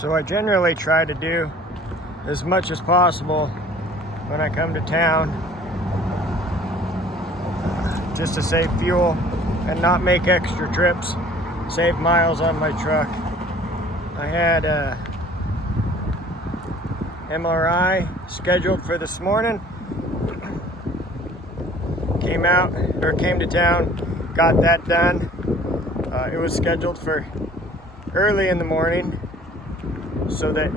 So I generally try to do as much as possible when I come to town, just to save fuel and not make extra trips, save miles on my truck. I had a MRI scheduled for this morning. Came to town, got that done. It was scheduled for early in the morning so that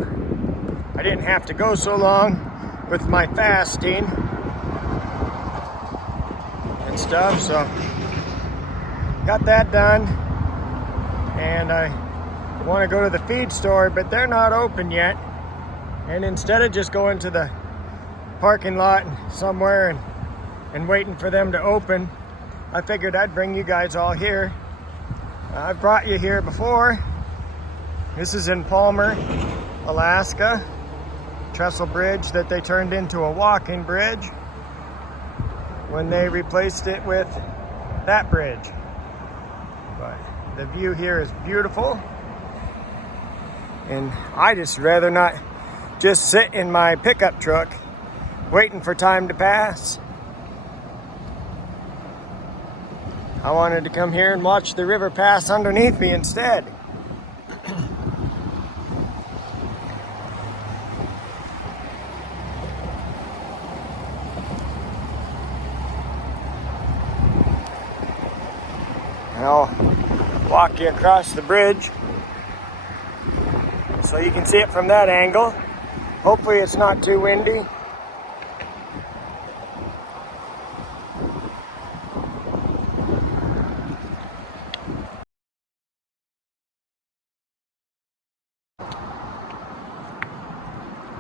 I didn't have to go so long with my fasting and stuff. So got that done, and I want to go to the feed store, but they're not open yet. And instead of just going to the parking lot somewhere and waiting for them to open, I figured I'd bring you guys all here. I've brought you here before. This is in Palmer, Alaska. Trestle Bridge that they turned into a walking bridge when they replaced it with that bridge. But the view here is beautiful, and I just rather not just sit in my pickup truck waiting for time to pass. I wanted to come here and watch the river pass underneath me instead. And I'll walk you across the bridge so you can see it from that angle. Hopefully it's not too windy.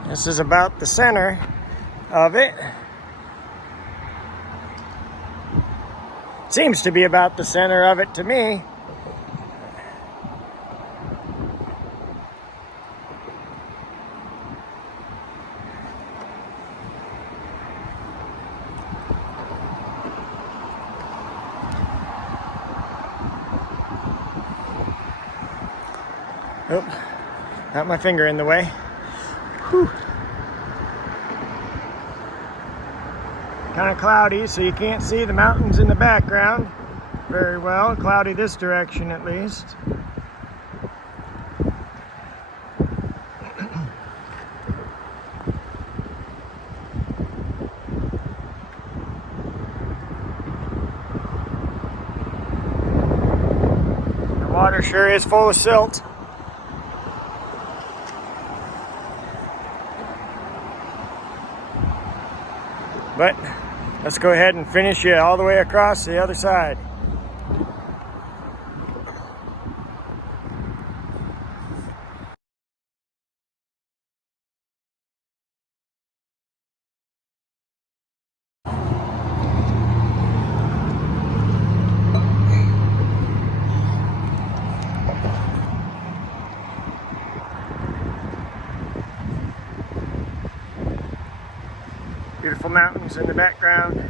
This is about the center of it. Seems to be about the center of it to me. Oh, got my finger in the way. Whew. Kind of cloudy, so you can't see the mountains in the background very well. Cloudy this direction at least. The water sure is full of silt. But let's go ahead and finish it all the way across the other side. Beautiful mountains in the background.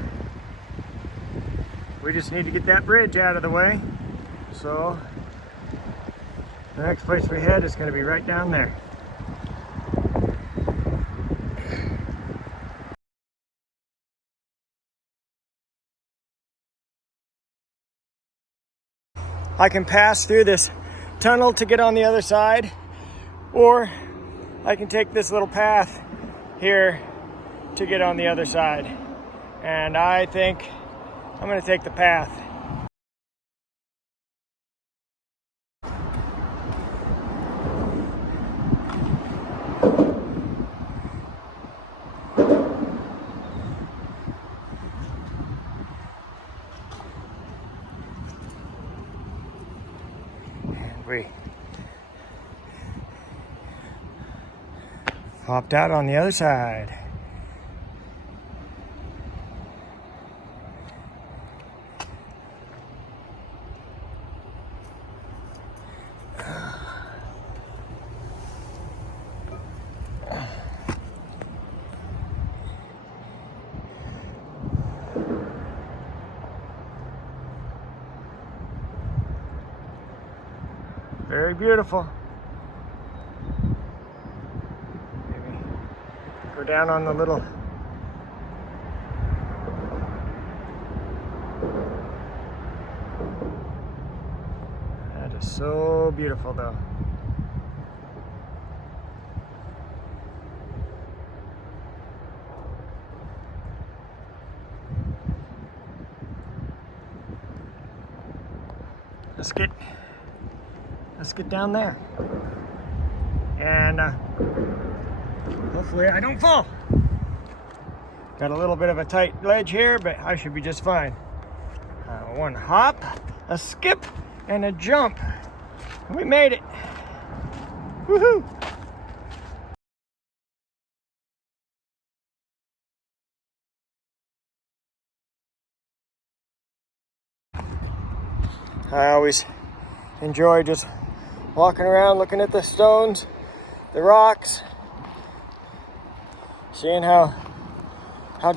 We just need to get that bridge out of the way. So the next place we head is going to be right down there. I can pass through this tunnel to get on the other side, or I can take this little path here to get on the other side. And I think I'm going to take the path. And we hopped out on the other side. Very beautiful. Go down on the little that is so beautiful though. Let's get down there, and hopefully I don't fall. Got a little bit of a tight ledge here, but I should be just fine. One hop, a skip, and a jump. We made it. Woohoo! I always enjoy just walking around, looking at the stones, the rocks, seeing how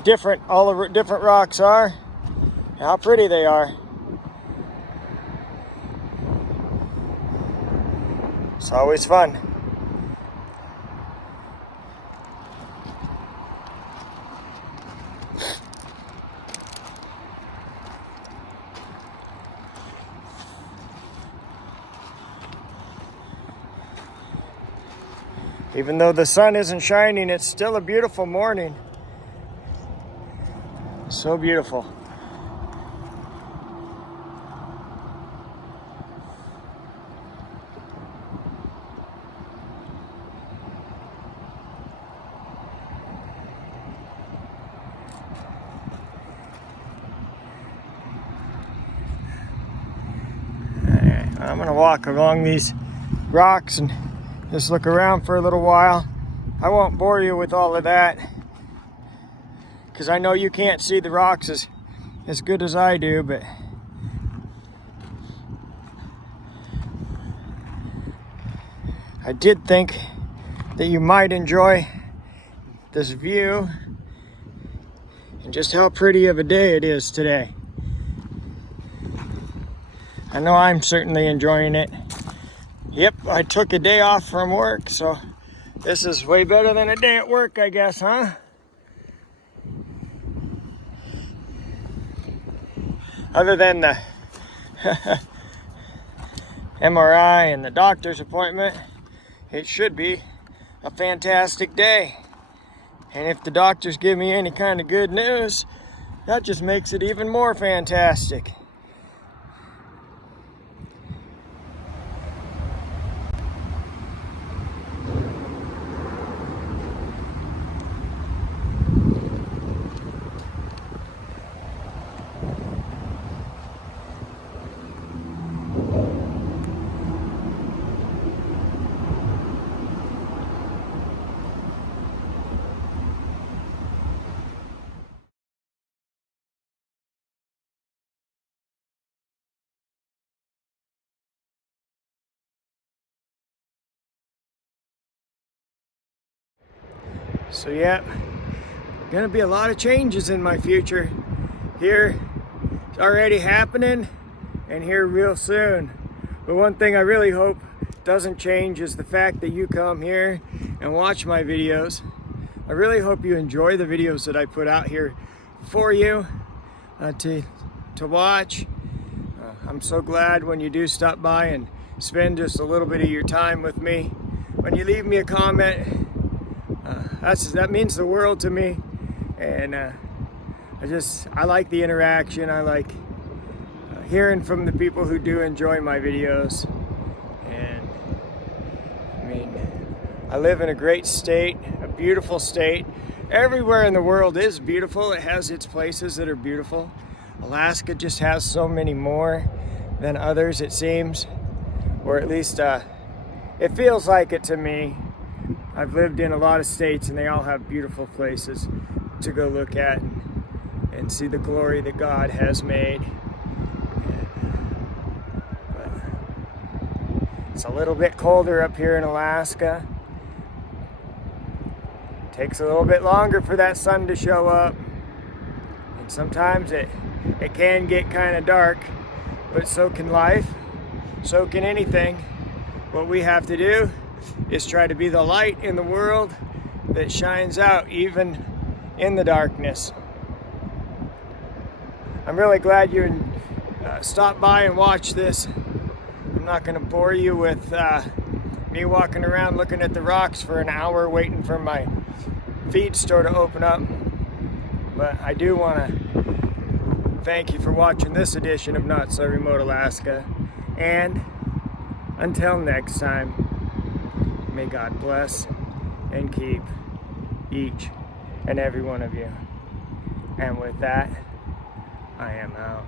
different all the different rocks are, how pretty they are. It's always fun. Even though the sun isn't shining, it's still a beautiful morning. So beautiful. I'm gonna walk along these rocks and just look around for a little while. I won't bore you with all of that, because I know you can't see the rocks as good as I do, but I did think that you might enjoy this view and just how pretty of a day it is today. I know I'm certainly enjoying it. Yep, I took a day off from work, so this is way better than a day at work, I guess, huh? Other than the MRI and the doctor's appointment, it should be a fantastic day. And if the doctors give me any kind of good news, that just makes it even more fantastic. So yeah, gonna be a lot of changes in my future. Here, it's already happening, and here real soon. But one thing I really hope doesn't change is the fact that you come here and watch my videos. I really hope you enjoy the videos that I put out here for you to watch. I'm so glad when you do stop by and spend just a little bit of your time with me. When you leave me a comment, that means the world to me, and I like the interaction. I like hearing from the people who do enjoy my videos. And I mean, I live in a great state, a beautiful state. Everywhere in the world is beautiful. It has its places that are beautiful. Alaska just has so many more than others, it seems, or at least it feels like it to me. I've lived in a lot of states, and they all have beautiful places to go look at and see the glory that God has made. But it's a little bit colder up here in Alaska. It takes a little bit longer for that sun to show up, and sometimes it can get kind of dark, but so can life, so can anything. What we have to do is try to be the light in the world that shines out even in the darkness. I'm really glad you stopped by and watched this. I'm not going to bore you with me walking around looking at the rocks for an hour waiting for my feed store to open up. But I do want to thank you for watching this edition of Not So Remote Alaska. And until next time, may God bless and keep each and every one of you. And with that, I am out.